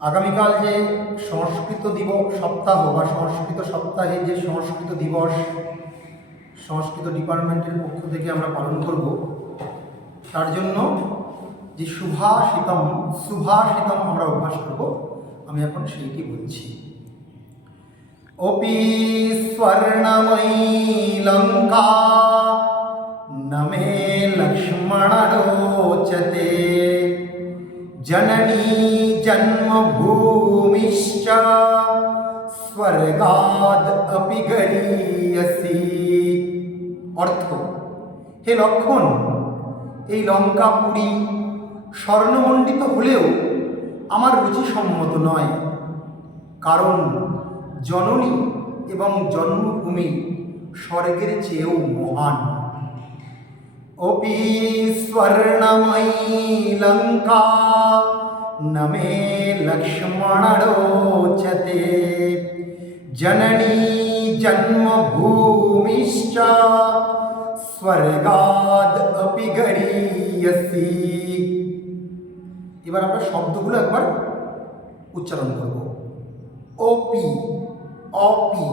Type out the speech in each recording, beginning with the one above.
আগামীকাল যে সংস্কৃত দিবস সপ্তাহ বা সংস্কৃত সপ্তাহে যে সংস্কৃত দিবস সংস্কৃত ডিপার্টমেন্টের পক্ষ থেকে আমরা পালন করব, তার জন্য যে সুভাষিতম আমরা অভ্যাস করব, আমি এখন সেইটি বলছি। অপি স্বর্ণময়ী লঙ্কা নমে লক্ষ্মণ রোচতে জননী জন্মভূমিশ্চ স্বর্গাদ অপি গরীয়সি। অর্থ: হে লক্ষণ, এই লঙ্কাপুরী স্বর্ণমণ্ডিত হলেও আমার রুচিসম্মত নয়, কারণ জননী এবং জন্মভূমি স্বর্গের চেয়েও মহান। অপি স্বর্ণময়ী লঙ্কা নমে লক্ষ্মণ রোচতে জননী জন্মভূমিশ্চ স্বর্গাদ অপি গরীয়সি। এবার আমরা শব্দগুলো একবার উচ্চারণ করব। অপি অপি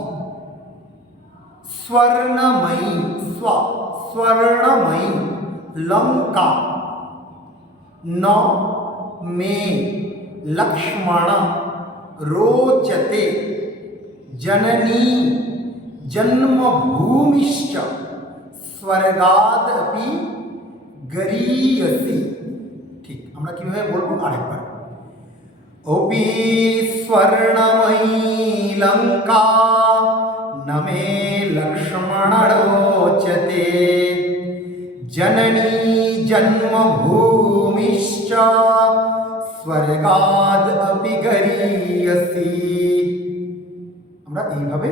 স্বর্ণময়ী স্বর্ণময়ী লঙ্কা ন মে লক্ষ্মণ রোচতে জননী জন্মভূমিশ্চ স্বর্গাদ অপি গরীয়সি। ঠিক আমরা কিভাবে বলবো আরেকবার। অপি স্বর্ণময়ী লঙ্কা নমে লক্ষ্মণ রোচতে জননী জন্মভূমিশ্চ স্বর্গাদ অপি গরীয়সি। আমরা এইভাবে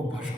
অভ্যাস